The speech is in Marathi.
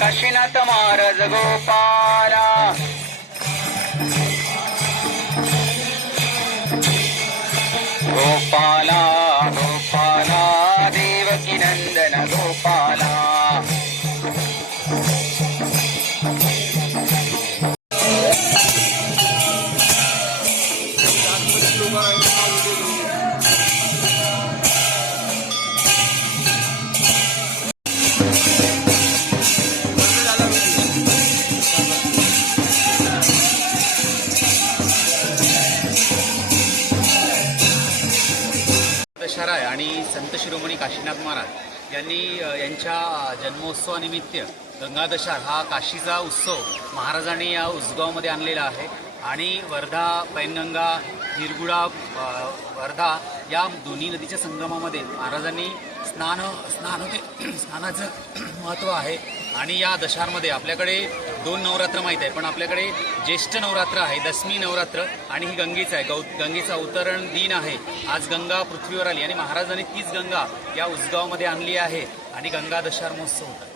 కృష్ణ తమారజ గోపాల. గోపాల గోపాల దేవకి నందన గోపాల. गोपाला दशहरा आहे आणि संत शिरोमणी काशीनाथ महाराज यांनी यांच्या जन्मोत्सवानिमित्त गंगादशा हा काशीचा उत्सव महाराजांनी या उसगावमध्ये आणलेला आहे. आणि वर्धा पैनगंगा निरगुडा वर्धा या दोन्ही नदीच्या संगमामध्ये महाराजांनी स्नान स्नान होते. स्नानाचं महत्त्व आहे. आणि या दशहारमध्ये आपल्याकडे दोन नवरात्र माहीत आहे पण आपल्याकडे ज्येष्ठ नवरात्र आहे दसमी नवरात्र आणि ही गंगेचं आहे. गौ गंगेचा अवतरण दिन आहे. आज गंगा पृथ्वीवर आली आणि महाराजांनी तीच गंगा या उसगावमध्ये आणली आहे आणि गंगा दशार महोत्सव होता